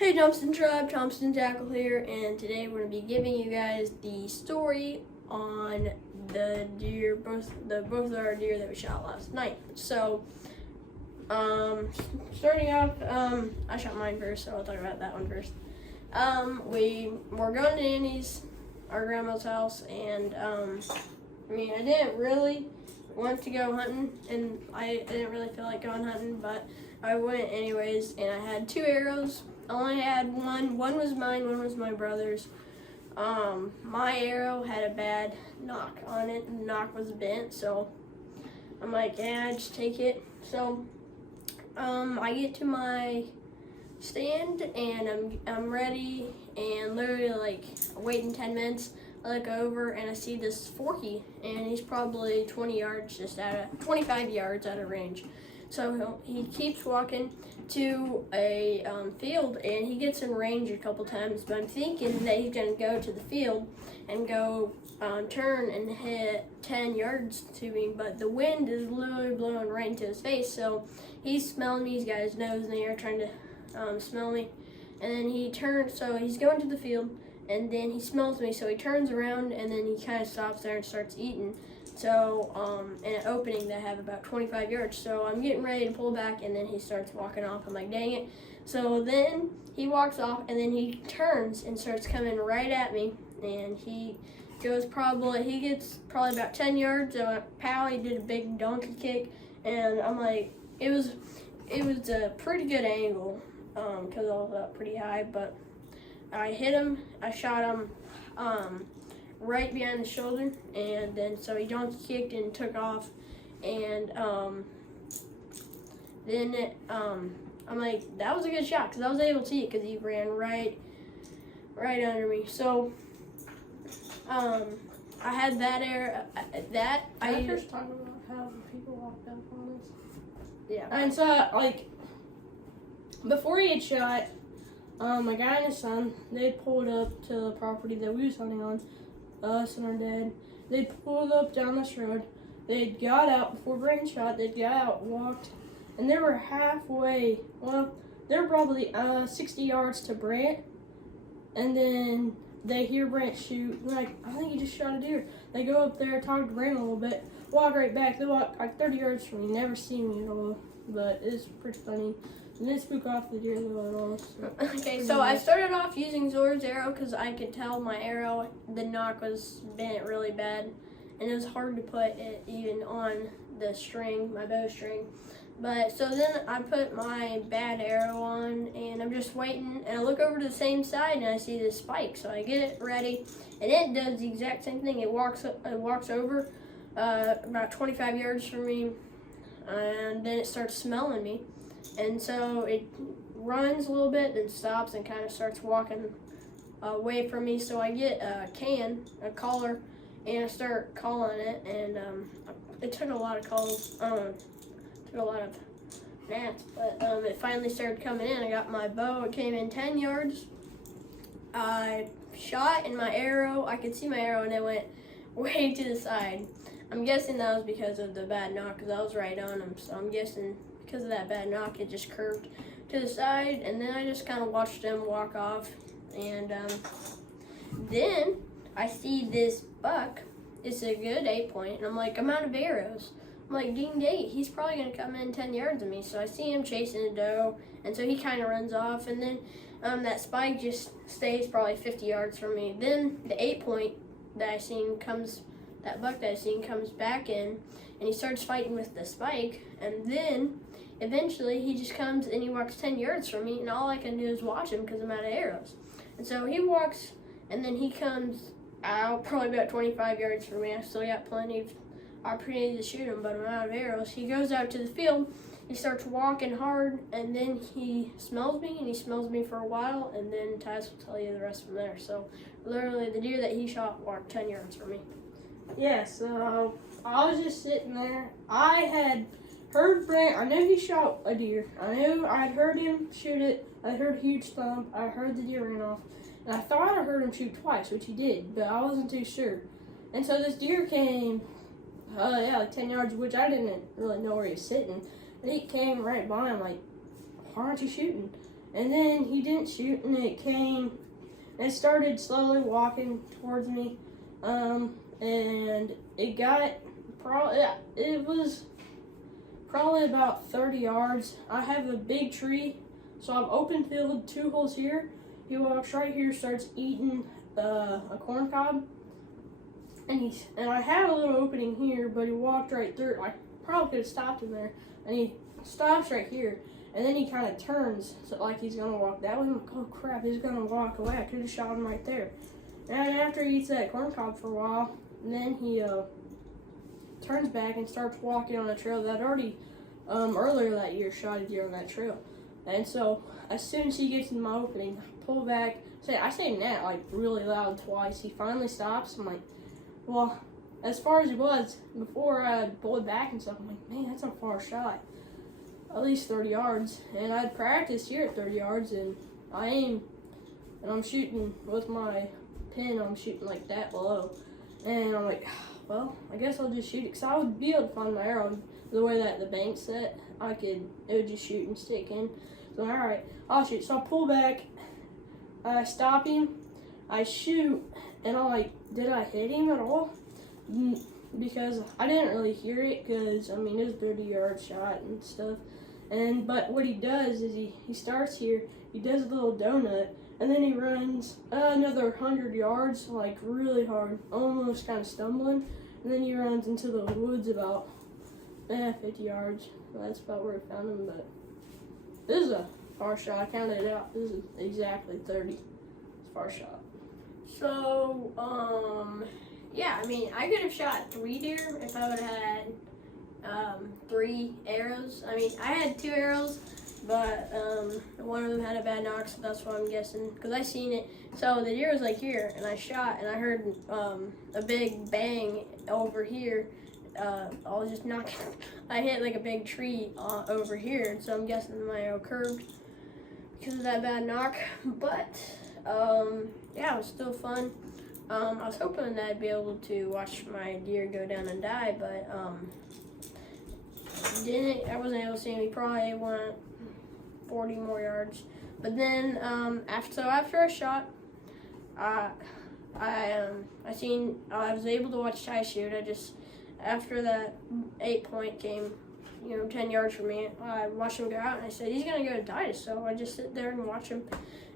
Hey Thompson Tribe, Thompson Tackle here, and today we're going to be giving you guys the story on the deer, both of our deer that we shot last night. So, starting off, I shot mine first, so I'll talk about that one first. We were going to Annie's, our grandma's house, and I didn't really want to go hunting, and I didn't really feel like going hunting, but I went anyways, and I had 2 arrows. I only had one. One was mine, one was my brother's. My arrow had a bad knock on it, and the knock was bent, so I'm like, yeah, just take it. So, I get to my stand, and I'm ready, and literally, like, waiting 10 minutes, I look over, and I see this forky, and he's probably 25 yards out of range. So he keeps walking to a field, and he gets in range a couple times, but I'm thinking that he's going to go to the field and go turn and hit 10 yards to me, but the wind is literally blowing right into his face, so he's smelling me. He's got his nose in the air trying to smell me, and then he turns, so he's going to the field, and then he smells me, so he turns around, and then he kind of stops there and starts eating. So, in an opening that have about 25 yards. So I'm getting ready to pull back, and then he starts walking off. I'm like, dang it. So then he walks off, and then he turns and starts coming right at me. And he gets probably about 10 yards. I went, pow, he did a big donkey kick. And I'm like, it was a pretty good angle, because I was up pretty high. But I hit him, I shot him, right behind the shoulder, and then so he donkey kicked and took off, and I'm like, that was a good shot, because I was able to see it because he ran right under me. So I had that air I first talk about how people walked up on us. Yeah. And so, like, before he had shot, my guy and his son, they pulled up to the property that we was hunting on, us and our dad. They pulled up down this road. They got out before Brant shot. They got out, walked, and they were halfway. Well, they were probably 60 yards to Brant, and then they hear Brant shoot. Like, I think he just shot a deer. They go up there, talk to Brant a little bit, walk right back. They walk like 30 yards from me. Never see me at all, but it's pretty funny. And then spook off the deer though at all. So. Okay, so I started off using Zor's arrow because I could tell my arrow, the knock was bent really bad, and it was hard to put it even on the string, my bow string. But so then I put my bad arrow on, and I'm just waiting, and I look over to the same side, and I see this spike. So I get it ready, and it does the exact same thing. It walks over about 25 yards from me, and then it starts smelling me. And so it runs a little bit, then stops and kind of starts walking away from me. So I get a collar, and I start calling it. And it took a lot of calls, took a lot of gnats, but it finally started coming in. I got my bow, it came in 10 yards. I shot, and my arrow, I could see my arrow, and it went way to the side. I'm guessing that was because of the bad knock, because I was right on him. So I'm guessing because of that bad knock, it just curved to the side, and then I just kind of watched him walk off, and then I see this buck. It's a good 8-point, and I'm like, I'm out of arrows. I'm like, ding date, he's probably gonna come in 10 yards of me. So I see him chasing a doe, and so he kind of runs off, and then that spike just stays probably 50 yards from me. Then the 8-point that I seen comes, that buck that I seen comes back in, and he starts fighting with the spike, and then eventually he just comes and he walks 10 yards from me, and all I can do is watch him because I'm out of arrows. And so he walks, and then he comes out probably about 25 yards from me. I still got plenty of opportunity to shoot him, but I'm out of arrows. He goes out to the field, he starts walking hard, and then he smells me, and he smells me for a while, and then Titus will tell you the rest from there. So literally the deer that he shot walked 10 yards from me. Yeah, so I was just sitting there. I had heard Brant. I knew he shot a deer. I knew I'd heard him shoot it. I heard a huge thump. I heard the deer ran off. And I thought I heard him shoot twice, which he did, but I wasn't too sure. And so this deer came, like 10 yards, which I didn't really know where he was sitting. And he came right by him like, why aren't you shooting? And then he didn't shoot, and it came, and it started slowly walking towards me. And it got, it was probably about 30 yards. I have a big tree, so I've open fielded 2 holes here. He walks right here, starts eating a corn cob. And I had a little opening here, but he walked right through it. I probably could have stopped him there. And he stops right here. And then he kind of turns, so like he's going to walk that way. I'm like, oh crap, he's going to walk away. I could have shot him right there. And after he eats that corn cob for a while, then he turns back and starts walking on a trail that I'd already, earlier that year, shot a deer on that trail. And so, as soon as he gets in my opening, I pull back. I say "Nat" like really loud twice. He finally stops. I'm like, well, as far as he was before I pulled back and stuff, I'm like, man, that's a far shot. At least 30 yards. And I'd practiced here at 30 yards, and I aim, and I'm shooting with my pin. I'm shooting like that below, and I'm like, well, I guess I'll just shoot it, because I would be able to find my arrow the way that the bank's set. It would just shoot and stick in. So all right, I'll shoot. So I pull back, I stop him, I shoot, and I'm like, did I hit him at all? Because I didn't really hear it, because I mean it was a 30-yard shot and stuff. But what he does is he starts here, he does a little donut, and then he runs another 100 yards, like really hard, almost kind of stumbling, and then he runs into the woods about 50 yards. That's about where I found him. But this is a far shot. I counted it out. This is exactly 30. It's a far shot. So, yeah, I mean, I could have shot 3 deer if I would have had 3 arrows. I mean, I had 2 arrows, but one of them had a bad knock, so that's what I'm guessing, because I seen it. So the deer was like here, and I shot, and I heard a big bang over here. I was just knocking. I hit like a big tree over here, so I'm guessing my arrow curved because of that bad knock. But yeah, it was still fun. I was hoping that I'd be able to watch my deer go down and die, but I wasn't able to see him. He probably went 40 more yards. But then after I shot, I was able to watch Ty shoot. After that 8-point came, 10 yards from me, I watched him go out, and I said, he's going to go to Titus. So I just sit there and watch him,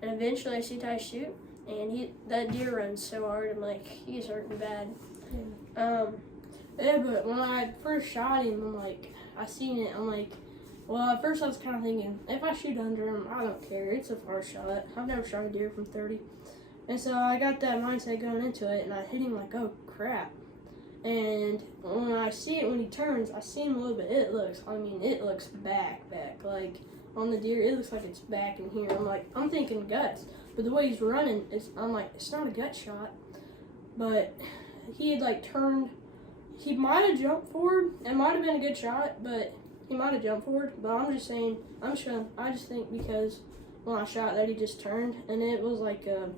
and eventually I see Titus shoot, and that deer runs so hard, I'm like, he's hurting bad. Yeah, but when I first shot him, I seen it, I'm like, well, at first I was kind of thinking, if I shoot under him, I don't care, it's a far shot. I've never shot a deer from 30. And so I got that mindset going into it, and I hit him like, oh crap. And when I see it, when he turns, I see him a little bit. It looks back. Like, on the deer, it looks like it's back in here. I'm thinking guts. But the way he's running, it's not a gut shot. But he had, turned. He might have jumped forward. It might have been a good shot, but he might have jumped forward. But I'm just saying, I just think because when I shot that, he just turned. And it was like a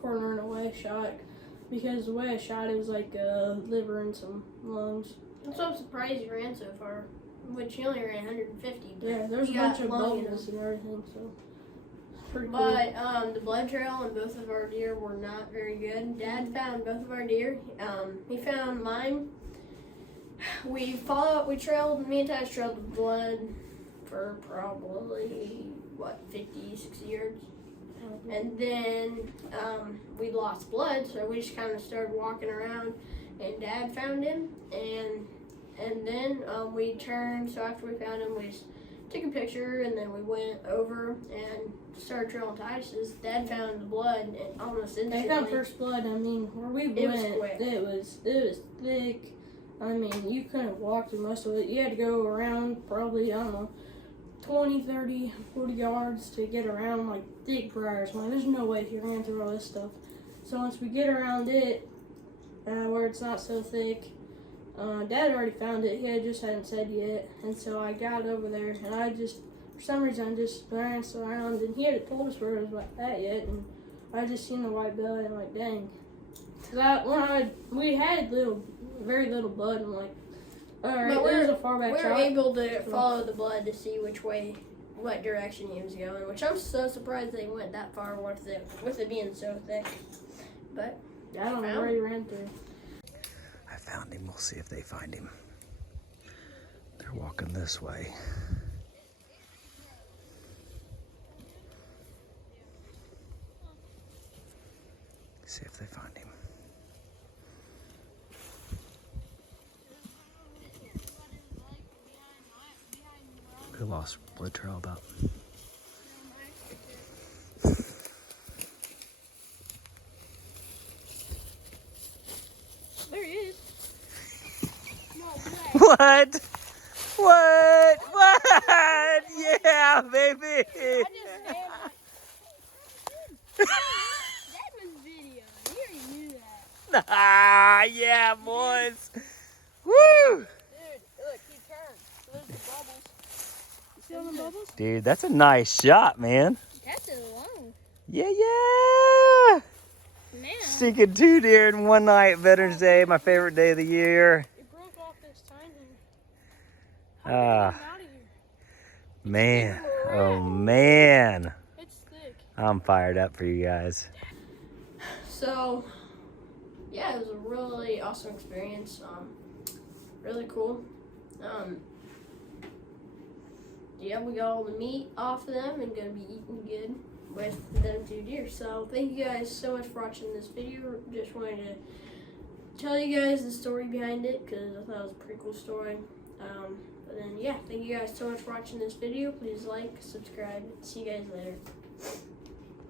corner and away shot. Because the way I shot it was like liver and some lungs. So I'm surprised he ran so far, which he only ran 150. Yeah, there's a bunch of bonus and everything, so pretty cool. But the blood trail on both of our deer were not very good. Dad found both of our deer. He found mine. Me and Titus trailed the blood for probably 50, 60 yards. And then we lost blood, so we just kind of started walking around, and Dad found him, and then we turned. So after we found him, we just took a picture, and then we went over and started trailing Titus's. Dad found the blood, and almost instantly. They found first blood. I mean, where we went, it was thick. I mean, you couldn't walk through most of it. You had to go around probably, I don't know, 20, 30, 40 yards to get around like thick briars. There's no way he ran through all this stuff. So once we get around it, where it's not so thick, Dad already found it. He just hadn't said yet. And so I got over there, and for some reason, I just glanced around, and he hadn't told us where it was like that yet. And I just seen the white belly, and I'm like, dang. We had very little blood, and I'm like, all right, but there's a far back shot. We were able to follow the blood to see which way what direction he was going, which I'm so surprised they went that far with it being so thick. But I don't know where he ran through. I found him. We'll see if they find him. They're walking this way. See if they find him. We lost Blue Trail about. There he is. What? What? Yeah, baby. Ah, yeah, boys. Woo! Dude, look, he turned. So there's the bubbles. You see all the bubbles? Dude, that's a nice shot, man. That's a long. Yeah. Man. Stinking 2 deer in one night, Veterans Day, my favorite day of the year. It broke off this time here. Ah, Out of here. man. Oh, man. It's thick. I'm fired up for you guys. So, yeah, it was a really awesome experience. Really cool. Yeah, we got all the meat off of them and gonna be eating good with them 2 deer. So thank you guys so much for watching this video. Just wanted to tell you guys the story behind it because I thought it was a pretty cool story. But then yeah, thank you guys so much for watching this video. Please like, subscribe, see you guys later.